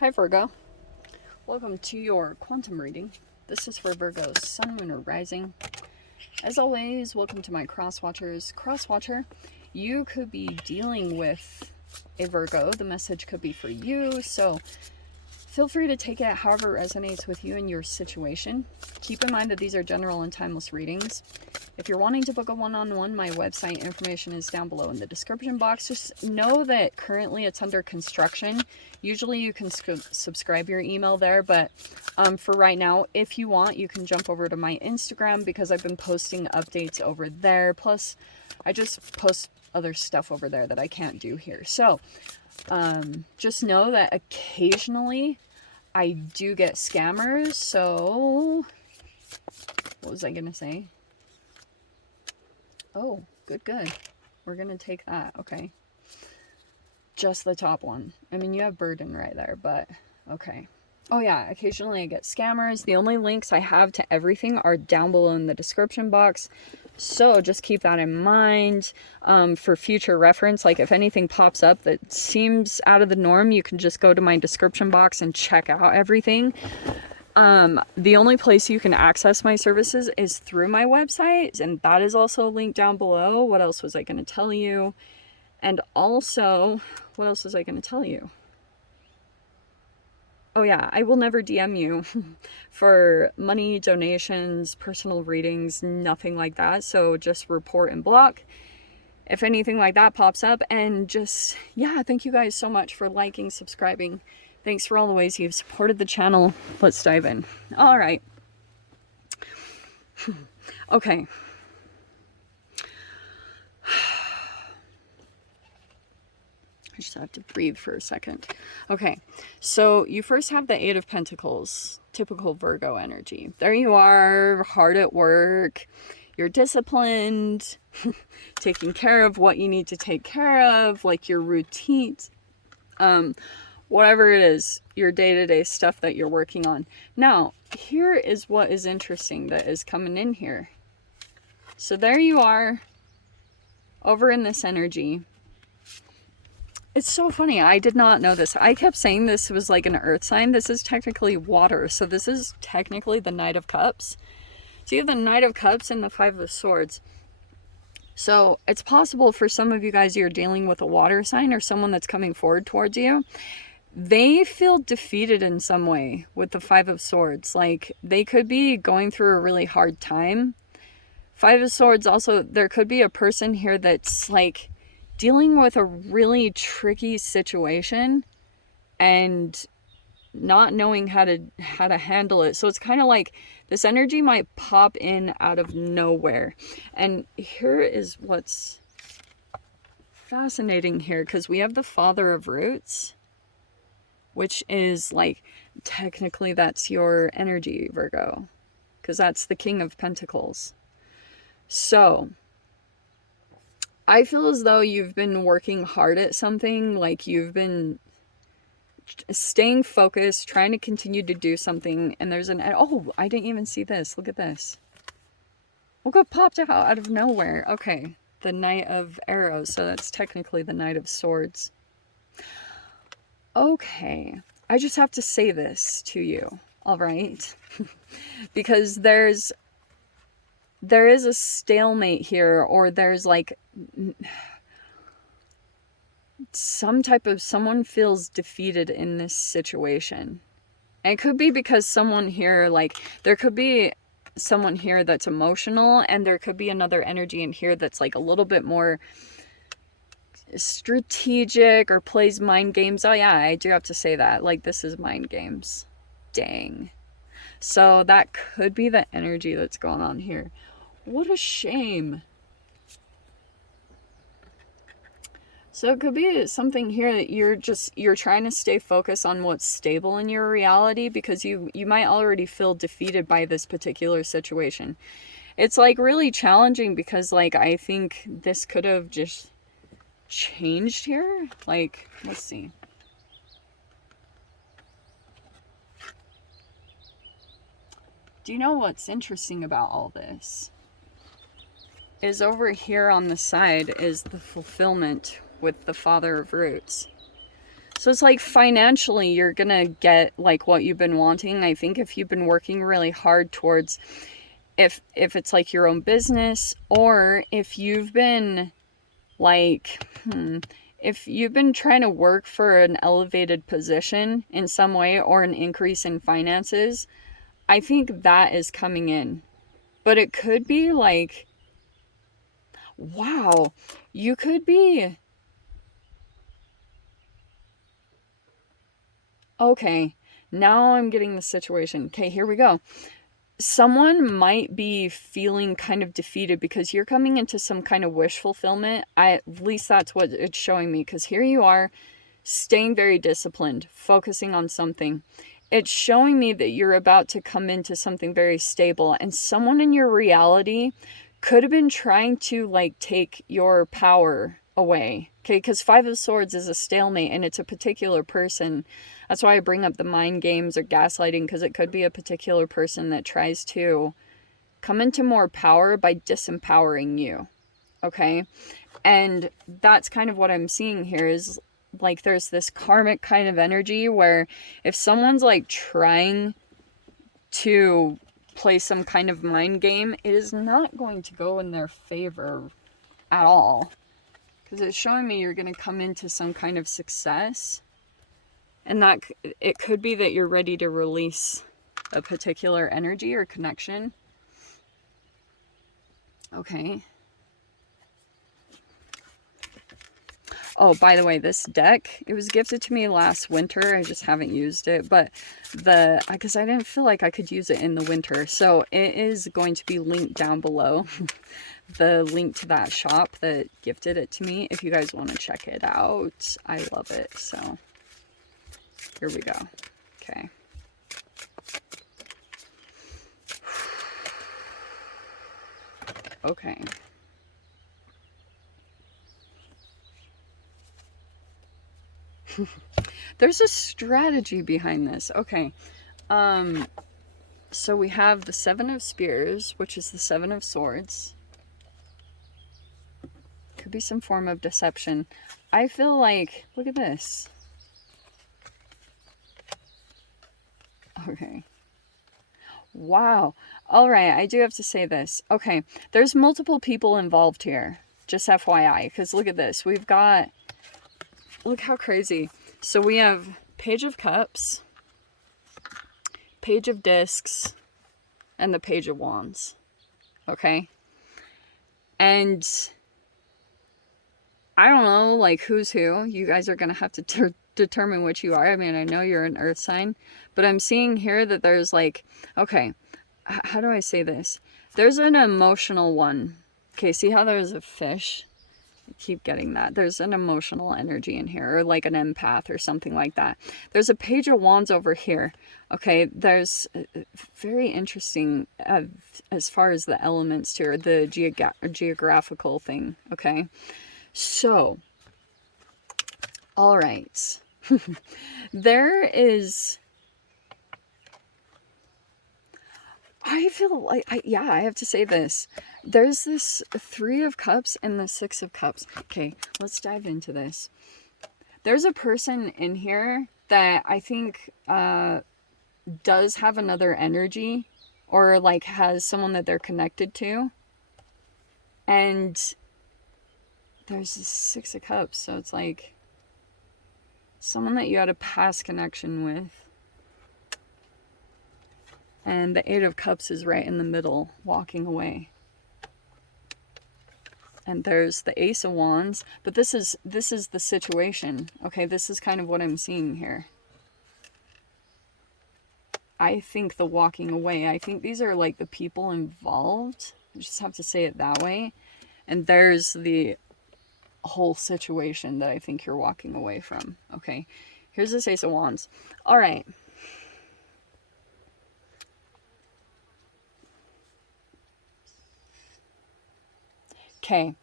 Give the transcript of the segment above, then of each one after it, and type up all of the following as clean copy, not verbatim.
Hi Virgo, welcome to your quantum reading. This is for Virgo's Sun, Moon, or Rising. As always, welcome to my cross watchers. Cross watcher, you could be dealing with a Virgo. The message could be for you, so feel free to take it however it resonates with you and your situation. Keep in mind that these are general and timeless readings. If you're wanting to book a one-on-one, my website information is down below in the description box. Just know that currently it's under construction. Usually you can subscribe your email there, but for right now, if you want, you can jump over to my Instagram because I've been posting updates over there. Plus, I just post other stuff over there that I can't do here. So, just know that occasionally I do get scammers. So, what was I going to say? Oh, good. We're going to take that. Okay. Just the top one. I mean, you have burden right there, but okay. Oh yeah, occasionally I get scammers. The only links I have to everything are down below in the description box. So just keep that in mind for future reference. Like if anything pops up that seems out of the norm, you can just go to my description box and check out everything. The only place you can access my services is through my website, and that is also linked down below. What else was I going to tell you? And also, what else was I going to tell you? Oh yeah, I will never DM you for money, donations, personal readings, nothing like that. So just report and block if anything like that pops up. And just, yeah, thank you guys so much for liking, subscribing. Thanks for all the ways you've supported the channel. Let's dive in. All right. Okay. I just have to breathe for a second. Okay, so you first have the Eight of Pentacles, typical Virgo energy. There you are, hard at work. You're disciplined, taking care of what you need to take care of, like your routines. Whatever it is, your day-to-day stuff that you're working on. Now, here is what is interesting that is coming in here. So there you are, over in this energy. It's so funny, I did not know this. I kept saying this was like an earth sign. This is technically water, so this is technically the Knight of Cups. So you have the Knight of Cups and the Five of Swords. So it's possible for some of you guys you're dealing with a water sign or someone that's coming forward towards you. They feel defeated in some way with the Five of Swords. Like they could be going through a really hard time. Five of Swords also, there could be a person here that's like dealing with a really tricky situation and not knowing how to handle it. So it's kind of like this energy might pop in out of nowhere. And here is what's fascinating here, because we have the Father of Roots, which is like, technically that's your energy, Virgo, because that's the King of Pentacles. So I feel as though you've been working hard at something, like you've been staying focused, trying to continue to do something, and there's an, oh, I didn't even see this. Look at this. Look what popped out of nowhere. Okay, the Knight of Arrows, so that's technically the Knight of Swords. Okay, I just have to say this to you, all right? Because there is a stalemate here, or there's like some type of, someone feels defeated in this situation. And it could be because someone here, like there could be someone here that's emotional, and there could be another energy in here that's like a little bit more strategic or plays mind games. Oh yeah, I do have to say that, like this is mind games. Dang. So that could be the energy that's going on here. What a shame. So it could be something here that you're trying to stay focused on what's stable in your reality, because you might already feel defeated by this particular situation. It's like really challenging because like I think this could have just changed here. Like, let's see. Do you know what's interesting about all this? Is over here on the side is the fulfillment with the Father of Roots. So it's like financially, you're gonna get like what you've been wanting. I think if you've been working really hard towards, if it's like your own business, or if you've been like, if you've been trying to work for an elevated position in some way or an increase in finances, I think that is coming in. But it could be like, wow, you could be, okay, now I'm getting the situation. Okay, here we go. Someone might be feeling kind of defeated because you're coming into some kind of wish fulfillment. At least that's what it's showing me, because here you are staying very disciplined, focusing on something. It's showing me that you're about to come into something very stable, and someone in your reality could have been trying to like take your power away. Okay, because Five of Swords is a stalemate, and it's a particular person. That's why I bring up the mind games or gaslighting, because it could be a particular person that tries to come into more power by disempowering you. Okay, and that's kind of what I'm seeing here, is like there's this karmic kind of energy where if someone's like trying to play some kind of mind game, it is not going to go in their favor at all, because it's showing me you're going to come into some kind of success, and that it could be that you're ready to release a particular energy or connection. Okay. Oh, by the way, this deck, it was gifted to me last winter. I just haven't used it, but because I didn't feel like I could use it in the winter. So it is going to be linked down below. The link to that shop that gifted it to me, if you guys want to check it out. I love it. So here we go. Okay. Okay. There's a strategy behind this. Okay. So we have the Seven of Spears, which is the Seven of Swords. Could be some form of deception. I feel like, look at this. Okay. Wow. All right, I do have to say this. Okay, there's multiple people involved here. Just FYI, because look at this. We've got, look how crazy. So we have Page of Cups, Page of Discs, and the Page of Wands. Okay? And I don't know, like, who's who. You guys are going to have to determine which you are. I mean, I know you're an earth sign, but I'm seeing here that there's like, okay, how do I say this? There's an emotional one. Okay, see how there's a fish? I keep getting that. There's an emotional energy in here, or like an empath or something like that. There's a Page of Wands over here. Okay, there's very interesting as far as the elements here, the geographical thing. Okay, so, all right. There is, I feel like, I have to say this. There's this Three of Cups and the Six of Cups. Okay, let's dive into this. There's a person in here that I think does have another energy, or like has someone that they're connected to. And there's the Six of Cups, so it's like someone that you had a past connection with. And the Eight of Cups is right in the middle, walking away. And there's the Ace of Wands, but this is the situation. Okay, this is kind of what I'm seeing here. I think the walking away, I think these are like the people involved. I just have to say it that way. And there's the whole situation that I think you're walking away from. Okay, here's this Ace of Wands. All right. Okay,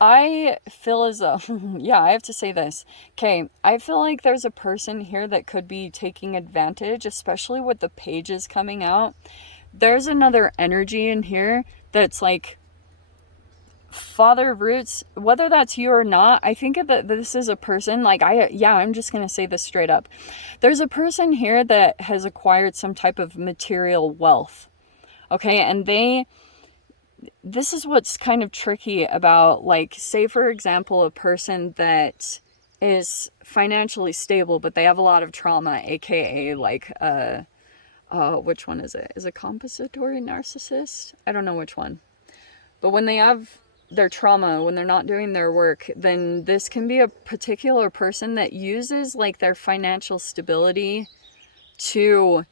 I feel as though, yeah, I have to say this. Okay, I feel like there's a person here that could be taking advantage, especially with the pages coming out. There's another energy in here that's like Father of Roots, whether that's you or not, I think that this is a person, like, I'm just going to say this straight up. There's a person here that has acquired some type of material wealth. Okay, and this is what's kind of tricky about, like, say for example, a person that is financially stable, but they have a lot of trauma, aka like, which one is it? Is it compensatory narcissist? I don't know which one. But when they have their trauma, when they're not doing their work, then this can be a particular person that uses like their financial stability to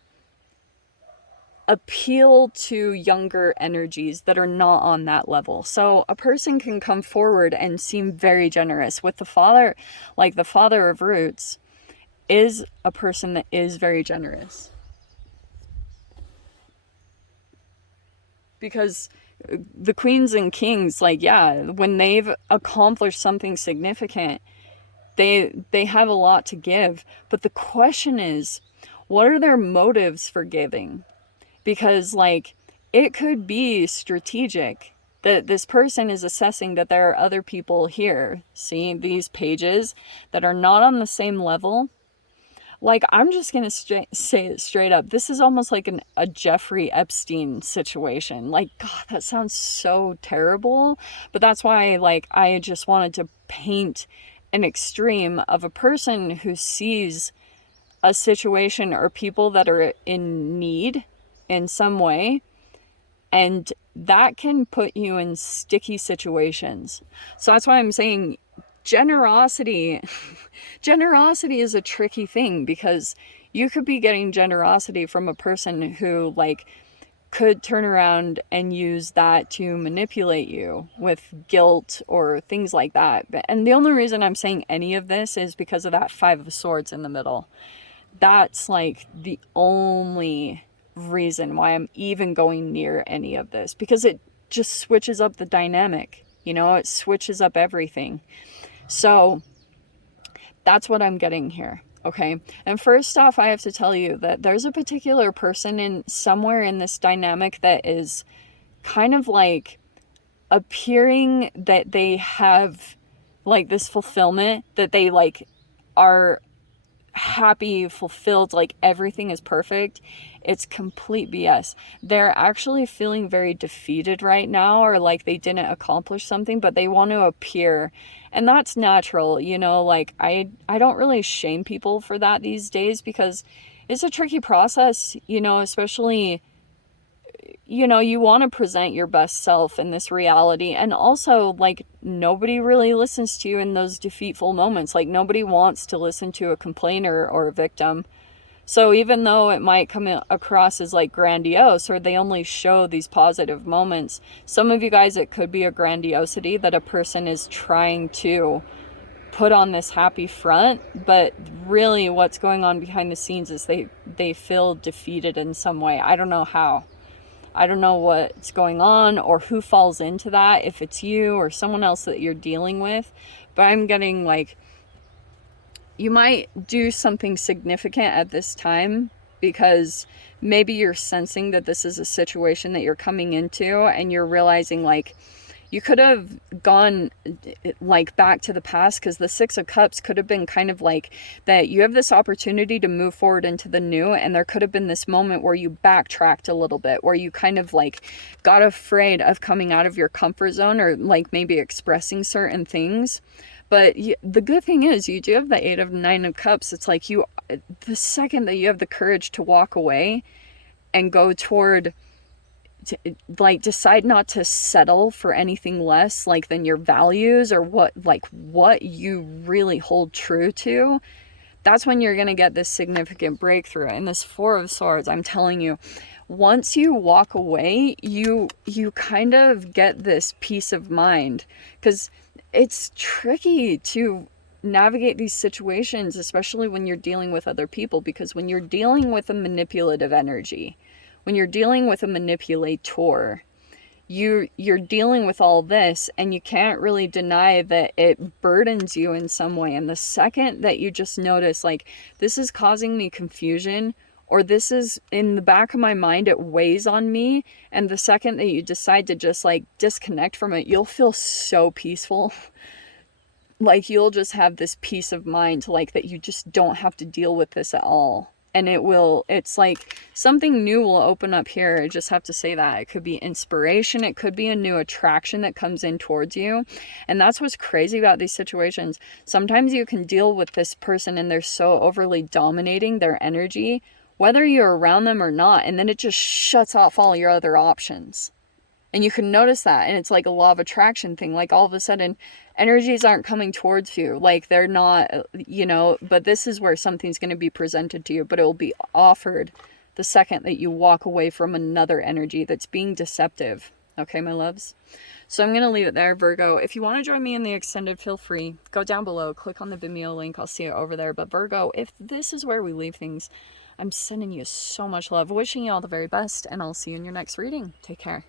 appeal to younger energies that are not on that level. So a person can come forward and seem very generous. With the father, like the Father of Roots is a person that is very generous. Because the queens and kings, like, yeah, when they've accomplished something significant, they have a lot to give. But the question is, what are their motives for giving? Because, like, it could be strategic that this person is assessing that there are other people here, seeing these pages that are not on the same level. Like, I'm just going to say it straight up. This is almost like a Jeffrey Epstein situation. Like, God, that sounds so terrible. But that's why, like, I just wanted to paint an extreme of a person who sees a situation or people that are in need in some way, and that can put you in sticky situations. So that's why I'm saying generosity is a tricky thing, because you could be getting generosity from a person who, like, could turn around and use that to manipulate you with guilt or things like that. And the only reason I'm saying any of this is because of that Five of Swords in the middle. That's like the only reason why I'm even going near any of this, because it just switches up the dynamic, you know, it switches up everything. So that's what I'm getting here. Okay. And first off, I have to tell you that there's a particular person in somewhere in this dynamic that is kind of like appearing that they have like this fulfillment, that they like are happy, fulfilled, like everything is perfect. It's complete BS. They're actually feeling very defeated right now, or like they didn't accomplish something, but they want to appear. And that's natural, you know, like I don't really shame people for that these days, because it's a tricky process, you know, especially, you know, you want to present your best self in this reality. And also, like, nobody really listens to you in those defeatful moments. Like, nobody wants to listen to a complainer or a victim. So even though it might come across as like grandiose, or they only show these positive moments, some of you guys, it could be a grandiosity that a person is trying to put on this happy front, but really what's going on behind the scenes is they feel defeated in some way. I don't know how. I don't know what's going on or who falls into that, if it's you or someone else that you're dealing with. But I'm getting like, you might do something significant at this time, because maybe you're sensing that this is a situation that you're coming into, and you're realizing like you could have gone like back to the past, because the Six of Cups could have been kind of like that you have this opportunity to move forward into the new, and there could have been this moment where you backtracked a little bit, where you kind of like got afraid of coming out of your comfort zone, or like maybe expressing certain things. But the good thing is you do have the Eight of Nine of Cups. It's like the second that you have the courage to walk away and go toward, like, decide not to settle for anything less like than your values, or what you really hold true to, that's when you're going to get this significant breakthrough. And this Four of Swords, I'm telling you, once you walk away, you kind of get this peace of mind, because it's tricky to navigate these situations, especially when you're dealing with other people, because when you're dealing with a manipulative energy, when you're dealing with a manipulator, you're dealing with all this, and you can't really deny that it burdens you in some way. And the second that you just notice, like, this is causing me confusion, or this is in the back of my mind, it weighs on me. And the second that you decide to just like disconnect from it, you'll feel so peaceful. Like you'll just have this peace of mind, like that you just don't have to deal with this at all. And it's like something new will open up here. I just have to say that. It could be inspiration. It could be a new attraction that comes in towards you. And that's what's crazy about these situations. Sometimes you can deal with this person and they're so overly dominating, their energy, whether you're around them or not. And then it just shuts off all your other options. And you can notice that. And it's like a law of attraction thing. Like all of a sudden, energies aren't coming towards you. Like they're not, you know, but this is where something's going to be presented to you. But it will be offered the second that you walk away from another energy that's being deceptive. Okay, my loves? So I'm going to leave it there, Virgo. If you want to join me in the extended, feel free. Go down below. Click on the Vimeo link. I'll see it over there. But Virgo, if this is where we leave things, I'm sending you so much love. Wishing you all the very best. And I'll see you in your next reading. Take care.